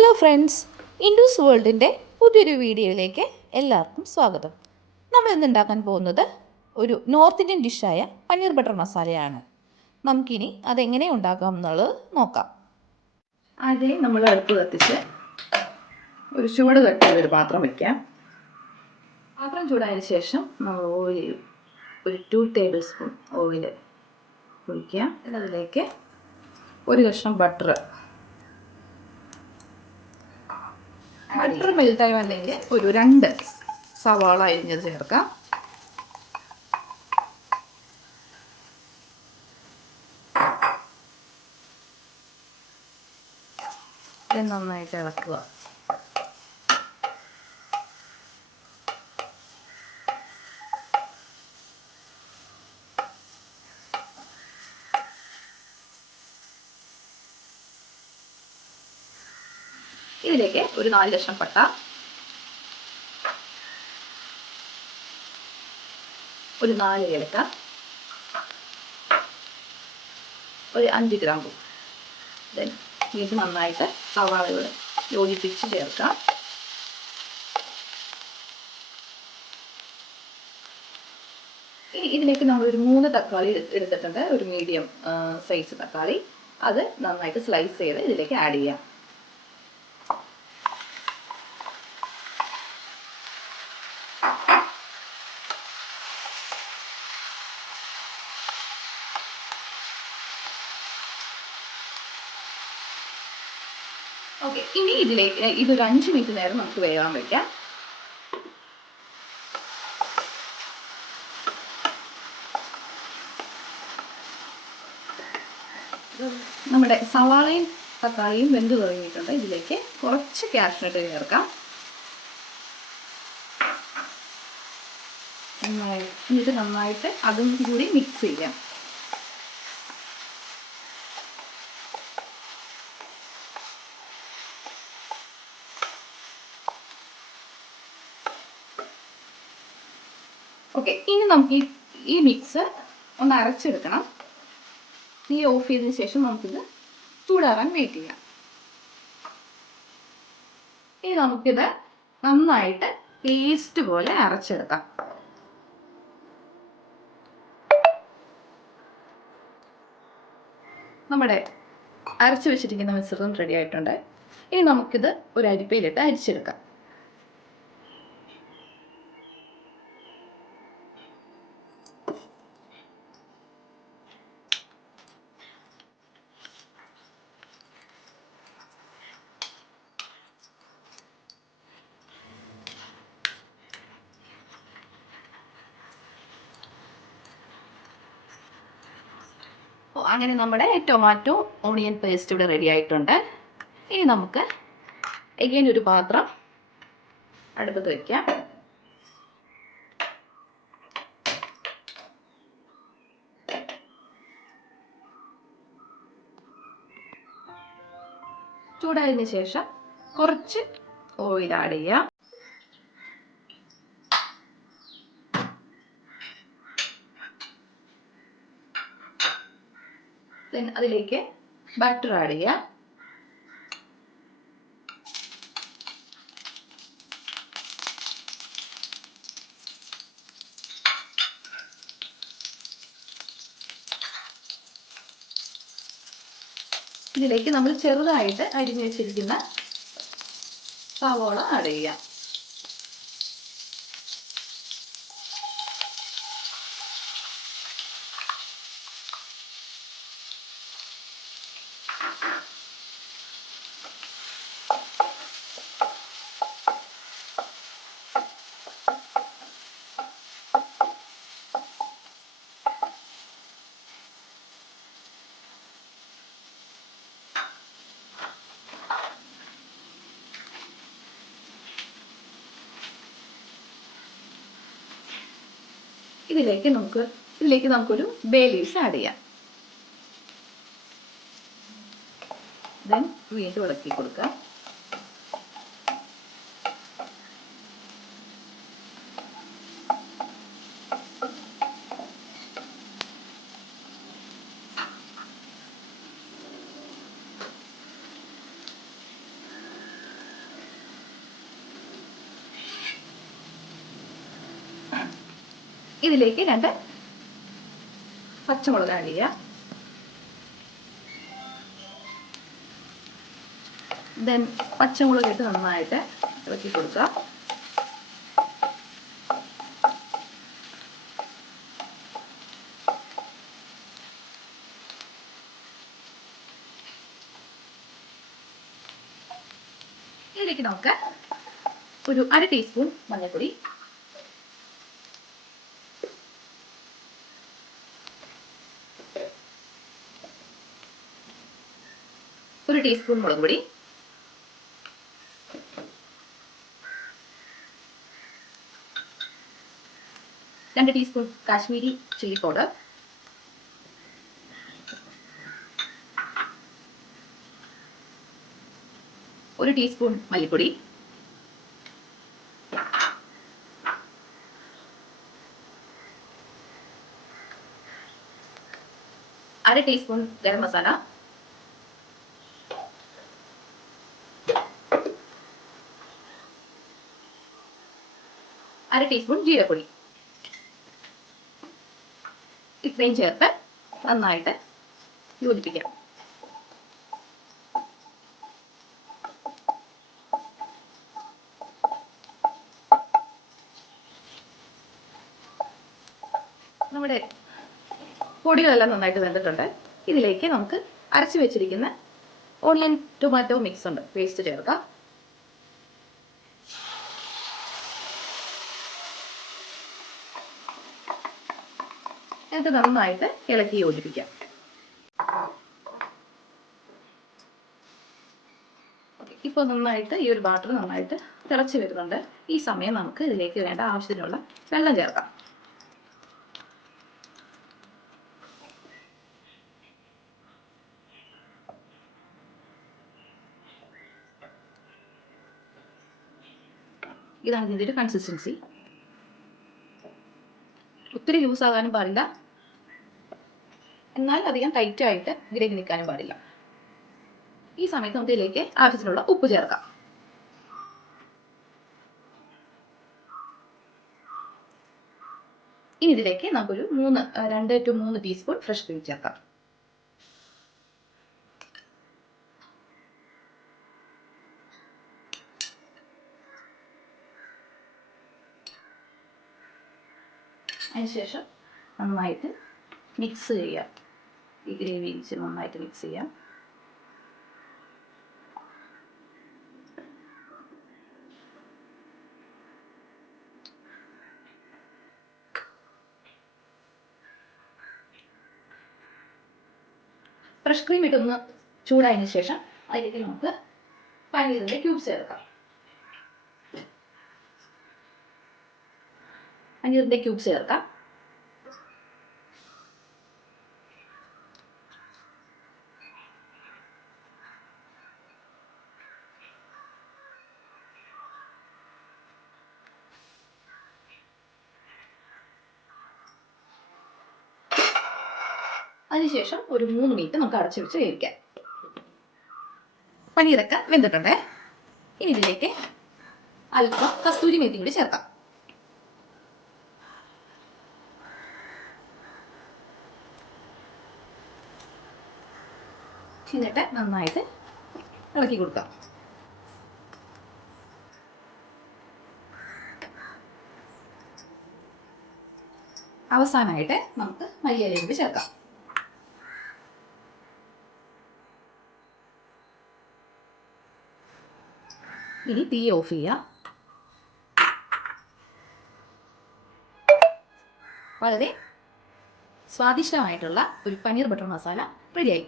Hello friends, Indus വേൾഡിൻ്റെ പുതിയൊരു വീഡിയോയിലേക്ക് എല്ലാവർക്കും സ്വാഗതം. നമ്മൾ ഇന്ന് ഉണ്ടാക്കാൻ പോകുന്നത് ഒരു നോർത്ത് ഇന്ത്യൻ ഡിഷായ പനീർ ബട്ടർ മസാലയാണ്. നമുക്കിനി അതെങ്ങനെ ഉണ്ടാക്കാം എന്നുള്ളത് നോക്കാം. ആദ്യം നമ്മൾ അടുപ്പ് കത്തിച്ച് ഒരു ചൂട് തട്ടിയൊരു പാത്രം വയ്ക്കാം. പാത്രം ചൂടായതിനു ശേഷം നമ്മൾ ഓയിൽ ഒരു 2 ടേബിൾ സ്പൂൺ ഓയിൽ ഒഴിക്കുക. അതിലേക്ക് ഒരു കഷ്ണം ബട്ടർ മെൽറ്റായി വന്നെങ്കിൽ ഒരു 2 സവാള അരിഞ്ഞത് ചേർക്കാം. ഇത് നന്നായിട്ട് ഇളക്കുക. ഇതിലേക്ക് ഒരു 4 കഷ്ണം പട്ട, ഒരു 4 ഏലക്ക, ഒരു 5 ഗ്രാമ്പു. ഇത് നന്നായിട്ട് സവാളയോട് യോജിപ്പിച്ച് ചേർക്കാം. ഇനി ഇതിലേക്ക് നമ്മളൊരു 3 തക്കാളി എടുത്തിട്ടുണ്ട്, ഒരു മീഡിയം സൈസ് തക്കാളി. അത് നന്നായിട്ട് സ്ലൈസ് ചെയ്ത് ഇതിലേക്ക് ആഡ് ചെയ്യാം. ഓക്കെ, ഇനി ഇതിലേക്ക് ഇതൊരു 5 മിനിറ്റ് നേരം നമുക്ക് വേവാൻ വയ്ക്കാം. നമ്മുടെ സവാളയും തക്കാളിയും വെന്ത് തുടങ്ങിയിട്ടുണ്ട്. ഇതിലേക്ക് കുറച്ച് കാഷ്നട്ട് ചേർക്കാം. എന്നിട്ട് നന്നായിട്ട് അതും കൂടി മിക്സ് ചെയ്യാം. ഓക്കെ, ഇനി നമുക്ക് ഈ മിക്സ് ഒന്ന് അരച്ചെടുക്കണം. തീ ഓഫ് ചെയ്തതിന് ശേഷം നമുക്കിത് ചൂടാകാൻ വെയിറ്റ് ചെയ്യാം. ഇനി നമുക്കിത് നന്നായിട്ട് പേസ്റ്റ് പോലെ അരച്ചെടുക്കാം. നമ്മുടെ അരച്ചു വെച്ചിരിക്കുന്ന മിശ്രിതം റെഡി ആയിട്ടുണ്ട്. ഇനി നമുക്കിത് ഒരു അരിപ്പയിലിട്ട് അരിച്ചെടുക്കാം. അങ്ങനെ നമ്മുടെ ടൊമാറ്റോ ഓണിയൻ പേസ്റ്റ് ഇവിടെ റെഡി ആയിട്ടുണ്ട്. ഇനി നമുക്ക് എഗെയിൻ ഒരു പാത്രം അടുപ്പത്ത് വയ്ക്കാം. ചൂടായതിനു ശേഷം കുറച്ച് ഓയിൽ ആഡ് ചെയ്യാം. അതിലേക്ക് ബട്ടർ ആഡ് ചെയ്യാം. ഇതിലേക്ക് നമ്മൾ ചെറുതായിട്ട് അരിഞ്ഞു വെച്ചിരിക്കുന്ന സവോള ആഡ് ചെയ്യാം. ഇതിലേക്ക് നമുക്കൊരു ബേ ലീവ്സ് ആഡ് ചെയ്യാം. വീണ്ടും ഇളക്കി കൊടുക്കാം. ഇതിലേക്ക് 2 പച്ചമുളക് ആഡ് ചെയ്യുക. ദെൻ പച്ചമുളക് ഇട്ട് നന്നായിട്ട് ഇളക്കി കൊടുക്കുക. ഇതിലേക്ക് നമുക്ക് ഒരു 1/2 ടീസ്പൂൺ മഞ്ഞൾപ്പൊടി, 1 ടീസ്പൂൺ മുളക് പൊടി, 2 teaspoon Kashmiri chilli powder, 1 teaspoon മല്ലിപ്പൊടി, 1/2 ടീസ്പൂൺ ഗരം മസാല, 1/2 ടീസ്പൂൺ ജീരകപ്പൊടി. ഇത്രയും ചേർത്ത് നന്നായിട്ട് യോജിപ്പിക്കാം. നമ്മുടെ പൊടികളെല്ലാം നന്നായിട്ട് വെന്തിട്ടുണ്ട്. ഇതിലേക്ക് നമുക്ക് അരച്ചു വെച്ചിരിക്കുന്ന ഓണിയൻ ടൊമാറ്റോ മിക്സ് ഉണ്ട്, പേസ്റ്റ് ചേർക്കാം. എന്നിട്ട് നന്നായിട്ട് ഇളക്കി യോജിപ്പിക്കാം. ഇപ്പോൾ നന്നായിട്ട് ഈ ഒരു ബാറ്റർ നന്നായിട്ട് തിളച്ച് വരുന്നുണ്ട്. ഈ സമയം നമുക്ക് ഇതിലേക്ക് വേണ്ട ആവശ്യത്തിനുള്ള വെള്ളം ചേർക്കാം. ഇതാണ് ഇതിൻ്റെ ഒരു കൺസിസ്റ്റൻസി. ഒത്തിരി ലൂസ് ആകാനും പാടില്ല, എന്നാൽ അധികം ടൈറ്റ് ആയിട്ട് ഗ്രേവി നിൽക്കാനും പാടില്ല. ഈ സമയത്ത് നമുക്ക് ഇതിലേക്ക് ആവശ്യത്തിനുള്ള ഉപ്പ് ചേർക്കാം. ഇനി ഇതിലേക്ക് നമുക്കൊരു 2 to 3 ടീസ്പൂൺ ഫ്രഷ് ക്രീം ചേർക്കാം. അതിനുശേഷം നന്നായിട്ട് മിക്സ് ചെയ്യാം. ഈ ഗ്രേവി നന്നായിട്ട് മിക്സ് ചെയ്യാം. ഫ്രഷ് ക്രീം ഇട്ടൊന്ന് ചൂടായതിനു ശേഷം അതിലേക്ക് നമുക്ക് പനീറിൻ്റെ ക്യൂബ്സ് ചേർക്കാം. പനീറിൻ്റെ ക്യൂബ്സ് ചേർക്കാം. അതിനുശേഷം ഒരു 3 മിനിറ്റ് നമുക്ക് അടച്ചു വെച്ച് വേവിക്കാം. പനീറൊക്കെ വെന്തിട്ടുണ്ട്. ഇനി ഇതിലേക്ക് അല്പം കസ്തൂരി മേത്തി കൂടി ചേർക്കാം. എന്നിട്ട് നന്നായിട്ട് ഇളക്കി കൊടുക്കാം. അവസാനമായിട്ട് നമുക്ക് മല്ലിയില കൂടി ചേർക്കാം. ഇനി തീ ഓഫ് ചെയ്യാം. വളരെ സ്വാദിഷ്ടമായിട്ടുള്ള ഒരു പനീർ ബട്ടർ മസാല റെഡിയായി.